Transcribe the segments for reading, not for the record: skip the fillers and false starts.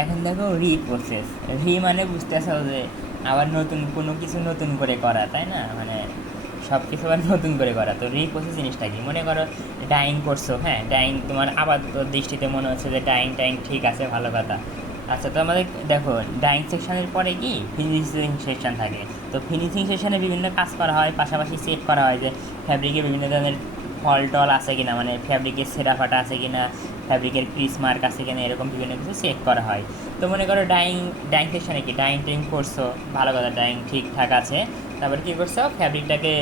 এখন দেখো প্রসেস। মানে বুঝতেছো যে আবার নতুন কোনো কিছু নতুন করে করা, তাই না? মানে সব কিছু আবার নতুন করে করা। তো প্রসেস জিনিসটা কি? মনে করো ডাইং করছো, হ্যাঁ, ডাইং তোমার আপাতত দৃষ্টিতে মনে হচ্ছে যে ডাইং ঠিক আছে, ভালো কথা। আচ্ছা, তো আমাদের দেখো ডাইং সেকশনের পরে কি ফিনিশিং সেকশন থাকে। তো ফিনিশিং সেকশনে বিভিন্ন কাজ করা হয়, পাশাপাশি চেক করা হয় যে ফ্যাব্রিকে বিভিন্ন ধরনের ফল টল আছে কিনা, মানে ফ্যাব্রিকের ছেঁড়া ফাটা আছে কিনা, ফ্যাব্রিকের ক্রিস মার্ক আছে কিনা, এরকম বিভিন্ন কিছু চেক করা হয়। তো মনে করো ডাইং সেকশনে কি ডাইং করছো, ভালো কথা, ডাইং ঠিকঠাক আছে। তারপর কী করছো, ফ্যাব্রিকটাকে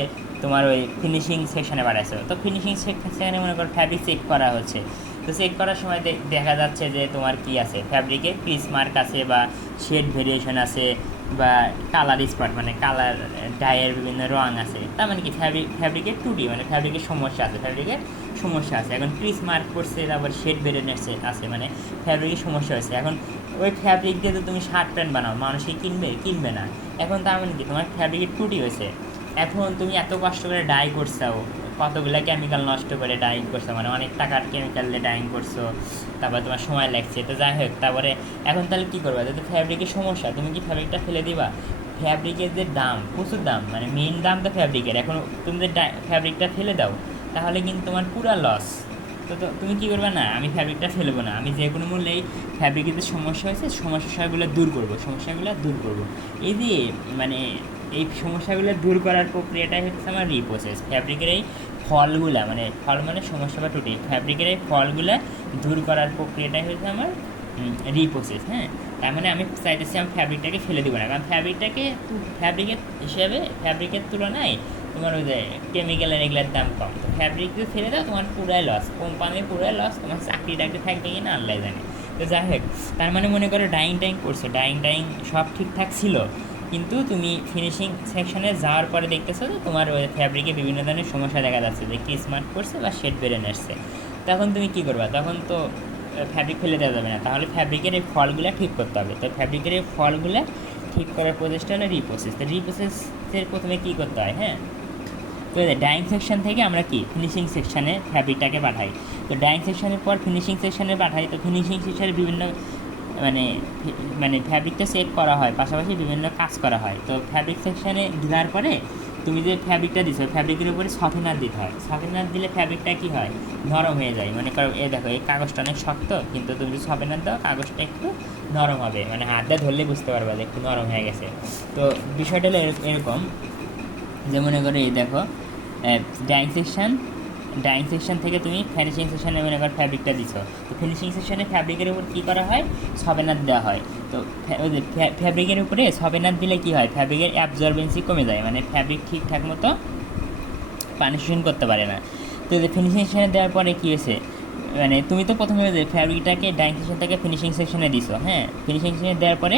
তোমার ওই ফিনিশিং সেকশনে বাড়াইছো। তো ফিনিশিং সেকশনে মনে করো ফ্যাব্রিক চেক করা হচ্ছে। তো চেক করার সময় দেখা যাচ্ছে যে তোমার কি আছে, ফ্যাব্রিকে ক্রিস মার্ক আছে, বা শেড ভেরিয়েশন আছে, বা কালার স্পট মানে কালার ডায়ের বিভিন্ন রং আছে। তার মানে কি ফ্যাব্রিকের টুটি মানে ফ্যাব্রিকের সমস্যা আছে। এখন ক্রিস মার্ক করছে, তারপর শেড ভেরিয়েশন আছে, মানে ফ্যাব্রিকের সমস্যা হয়েছে। এখন ওই ফ্যাব্রিক দিয়ে তো তুমি শার্ট প্যান্ট বানাও, মানুষে কিনবে না। এখন তার মানে কি, তোমার ফ্যাব্রিকের টুটি হয়েছে। এখন তুমি এত কষ্ট করে ডাই করছো, কতগুলো কেমিক্যাল নষ্ট করে ডাইং করছো, মানে অনেক টাকার কেমিক্যাল দিয়ে ডাইং করছো, তারপর তোমার সময় লাগছে। তো যাই হোক, তারপরে এখন তাহলে কী করবা? যেহেতু ফ্যাব্রিকের সমস্যা, তুমি কি ফ্যাব্রিকটা ফেলে দিবা? ফ্যাব্রিকের যে দাম, প্রচুর দাম, মানে মেন দাম তো ফ্যাব্রিকের। এখন তুমি যে ফ্যাব্রিকটা ফেলে দাও, তাহলে কিন্তু তোমার পুরা লস। তো তুমি কী করবে? না, আমি ফ্যাব্রিকটা ফেলবো না, আমি যে কোনো মূল্যেই ফ্যাব্রিকের যে সমস্যা হয়েছে সমস্যাগুলো দূর করবো। এই যে মানে এই সমস্যাগুলো দূর করার প্রক্রিয়াটাই হচ্ছে আমার রিপ্রসেস। ফ্যাব্রিকের এই ফলগুলা, মানে ফল মানে সমস্যা বা ত্রুটি, ফ্যাব্রিকের এই ফলগুলা দূর করার প্রক্রিয়াটাই হচ্ছে আমার রিপ্রসেস। হ্যাঁ, তার মানে আমি চাইতেছি আমি ফ্যাব্রিকটাকে ফেলে দেবো না, কারণ ফ্যাব্রিকের তুলনায় তোমার ওই যে কেমিক্যালের এগুলোর দাম কম। তো ফ্যাব্রিক যদি ফেলে দাও, তোমার পুরাই লস, কোম্পানির পুরাই লস, তোমার চাকরি টাকরি থাকবে কি না আল্লাহ জানে। তো যাই হোক, তার মানে মনে করো ডাইং করছো, ডাইং সব ঠিকঠাক ছিল, কিন্তু তুমি ফিনিশিং সেকশনে যাওয়ার পরে দেখতেছো যে তোমার ওই ফ্যাব্রিকে বিভিন্ন ধরনের সমস্যা দেখা যাচ্ছে, যে কি স্মার্ট করছে বা শেড বেরোনে আসছে। তখন তুমি কী করবা? তখন তো ফ্যাব্রিক ফেলে দেওয়া যাবে না, তাহলে ফ্যাব্রিকের এই ফলগুলো ঠিক করতে হবে। তো ফ্যাব্রিকের এই ফলগুলো ঠিক করার প্রচেষ্টা হলো রিপ্রসেস। তো রিপ্রসেসের প্রথমে কী করতে হয়? হ্যাঁ, তো ডাইং সেকশন থেকে আমরা কি ফিনিশিং সেকশনে ফ্যাব্রিকটাকে পাঠাই। তো ডাইং সেকশনের পর ফিনিশিং সেকশনে পাঠাই। তো ফিনিশিং সেকশনে বিভিন্ন মানে মানে ফ্যাব্রিকটা সেট করা হয়, পাশাপাশি বিভিন্ন কাজ করা হয়। তো ফ্যাব্রিক সেকশনে দেওয়ার পরে তুমি যে ফ্যাব্রিকটা দিছো, ফ্যাব্রিকের উপরে সফেনার দিতে হয়। সফেনার দিলে ফ্যাব্রিকটা কী হয়? নরম হয়ে যায়। মানে কারণ এই দেখো, এই কাগজটা অনেক শক্ত, কিন্তু তুমি যদি সফেনার দাও, কাগজটা একটু নরম হবে, মানে হাত দিয়ে ধরলে বুঝতে পারবা যে একটু নরম হয়ে গেছে। তো বিষয়টা হলো এরকম, যে মনে করো এই দেখো ডাইং সেকশন থেকে তুমি ফিনিশিং সেকশনে মনে করো ফ্যাব্রিকটা দিছো। তো ফিনিশিং সেকশনে ফ্যাব্রিকের উপর কী করা হয়? সবেনার দেওয়া হয়। তো ওই যে ফ্যাব্রিকের উপরে সবেনার দিলে কী হয়? ফ্যাব্রিকের অ্যাবজর্বেন্সি কমে যায়, মানে ফ্যাব্রিক ঠিকঠাক মতো পানি শোষণ করতে পারে না। তো যে ফিনিশিং সেকশনে দেওয়ার পরে কী হয়েছে, মানে তুমি তো প্রথমে যে ফ্যাব্রিকটাকে ডাইং সেকশন থেকে ফিনিশিং সেকশনে দিছো, হ্যাঁ, ফিনিশিং সেকশনে দেওয়ার পরে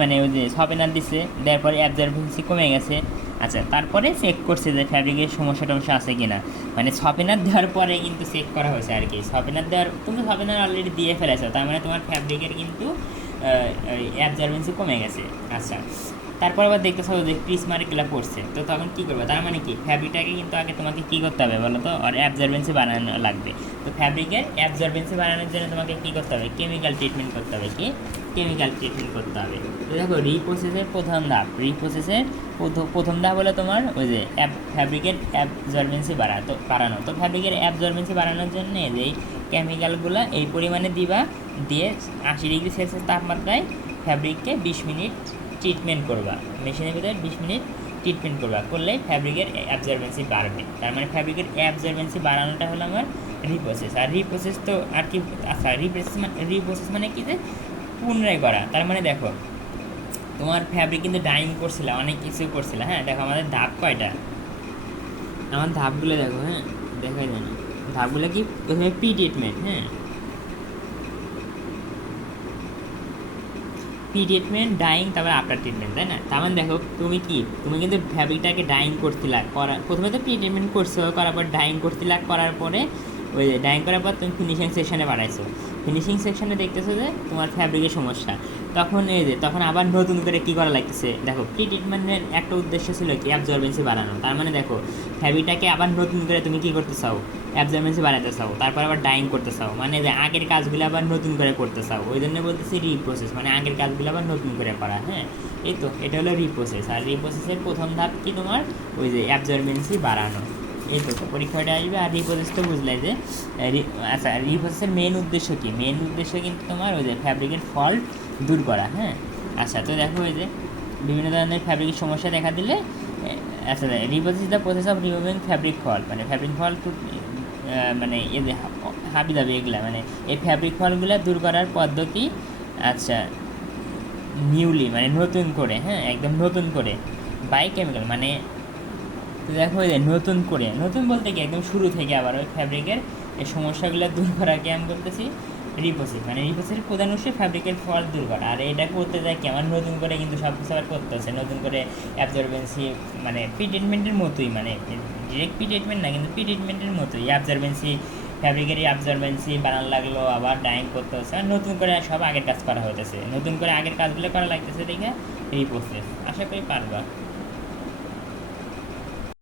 মানে ওই যে সবেনার দিছে, দেওয়ার পরে অ্যাবজর্বেন্সি কমে গেছে। আচ্ছা, তারপরে চেক করছে যে ফ্যাব্রিকের সমস্যা টমস্যা আছে কি না, মানে সফেনার দেওয়ার পরে কিন্তু চেক করা হয়েছে আর কি। তুমি সফেনার অলরেডি দিয়ে ফেলেছো, তার মানে তোমার ফ্যাব্রিকের কিন্তু অ্যাবজর্বেন্সি কমে গেছে। আচ্ছা, তারপর আবার দেখতেছো যে ক্রিস মার্কগুলো পড়ছে। তো তখন কী করবে? তার মানে কি, ফ্যাব্রিকটাকে কিন্তু আগে তোমাকে কী করতে হবে বলো তো? আর অ্যাবজর্বেন্সি বানানো লাগবে। তো ফ্যাব্রিকের অ্যাবজর্বেন্সি বানানোর জন্য তোমাকে কী করতে হবে? কেমিক্যাল ট্রিটমেন্ট করতে হবে। তো দেখো, রিপ্রসেসের প্রথম ধাপ হলো তোমার ওই যে ফ্যাব্রিকের অ্যাবজর্বেন্সি বাড়ানো। তো ফ্যাব্রিকের অ্যাবজর্বেন্সি বাড়ানোর জন্য যেই কেমিক্যালগুলো এই পরিমাণে দিয়ে 80 ডিগ্রি সেলসিয়াস তাপমাত্রায় ফ্যাব্রিককে 20 মিনিট ট্রিটমেন্ট করবা, মেশিনের ভিতরে 20 মিনিট ট্রিটমেন্ট করলে ফ্যাব্রিকের অ্যাবজর্বেন্সি বাড়বে। তার মানে ফ্যাব্রিকের অ্যাবজর্বেন্সি বাড়ানোটা হলো আমার রিপ্রসেস। আর রিপ্রসেস তো আর কি, আচ্ছা, রিপ্রসেস মানে কি, যে পুনরায় করা। তার মানে দেখো, তোমার ফ্যাব্রিক কিন্তু ডাইং করছিল, অনেক কিছু করছিল। হ্যাঁ, দেখো আমাদের ধাপ কয়টা, আমার ধাপগুলো দেখো। হ্যাঁ, দেখাই যায় না ধাপগুলো কি? প্রথমে প্রি ট্রিটমেন্ট, হ্যাঁ, প্রি ট্রিটমেন্ট, ডাইং, তারপর আফটার ট্রিটমেন্ট, তাই না? তার মানে দেখো, তুমি কিন্তু ফ্যাব্রিকটাকে ডাইং করছিলা, প্রথমে তো প্রি ট্রিটমেন্ট করছো, করার পর ডাইং করছিলা, করার পরে ওই ডাইং করার পর তুমি ফিনিশিং সেকশনে বাড়াইছো। ফিনিশিং সেকশনে দেখতেছো যে তোমার ফ্যাব্রিকের সমস্যা, তখন আবার নতুন করে কী করা লাগতেছে। দেখো, প্রি ট্রিটমেন্টের একটা উদ্দেশ্য ছিল কি? অ্যাবজর্বেন্সি বাড়ানো। তার মানে দেখো, ফ্যাব্রিকটাকে আবার নতুন করে তুমি কী করতে চাও? অ্যাবজর্বেন্সি বাড়াতে চাও, তারপর আবার ডাইং করতে চাও, মানে যে আগের কাজগুলো আবার নতুন করে করতে চাও, ওই জন্য বলতেছি রিপ্রসেস, মানে আগের কাজগুলো আবার নতুন করে করা। হ্যাঁ, এই তো এটা হলো রিপ্রসেস। আর রিপ্রসেসের প্রথম ধাপ কি তোমার, ওই যে অ্যাবজর্বেন্সি বাড়ানো। এই তো পরীক্ষাটা আসবে। আর রিপ্রসেস তো বুঝলে যে আচ্ছা, রিপ্রসেসের মেন উদ্দেশ্য কি? মেন উদ্দেশ্য কিন্তু তোমার ওই যে ফ্যাব্রিকের ফল্ট দূর করা। হ্যাঁ, আচ্ছা, তো দেখো ওই যে বিভিন্ন ধরনের ফ্যাব্রিকের সমস্যা দেখা দিলে, আচ্ছা, reprocess is the process of removing fabric fault, মানে ফ্যাব্রিক ফল্ট মানে এ যে হাবি দাবি এগুলা, মানে এই ফ্যাব্রিক ফলগুলো দূর করার পদ্ধতি। আচ্ছা, নিউলি মানে নতুন করে, হ্যাঁ একদম নতুন করে, বাই কেমিক্যাল মানে, তো দেখো এই যে নতুন করে, নতুন বলতে কি একদম শুরু থেকে আবার ওই ফ্যাব্রিকের এই সমস্যাগুলো দূর করাকে আমি বলতেছি রিপোসিস। মানে রিপোসিসের প্রধান উৎস ফ্যাব্রিকের ফল্ট দূর করা। আর এটা করতে যায় কি, আমার নতুন করে কিন্তু সব কিছু আবার করতে হচ্ছে, নতুন করে অ্যাবজর্বেন্সি, মানে প্রি ট্রিটমেন্টের মতোই, মানে ডিরেক্ট প্রি ট্রিটমেন্ট না কিন্তু প্রি ট্রিটমেন্টের মতোই অ্যাবজর্বেন্সি, ফ্যাব্রিকের অ্যাবজর্বেন্সি বানানো লাগলো, আবার ডাইং করতে হচ্ছে, আর নতুন করে সব আগের কাজ করা হইতেছে, নতুন করে আগের কাজগুলো করা লাগতেছে দেখে রিপোসিস। আশা করি পারবা।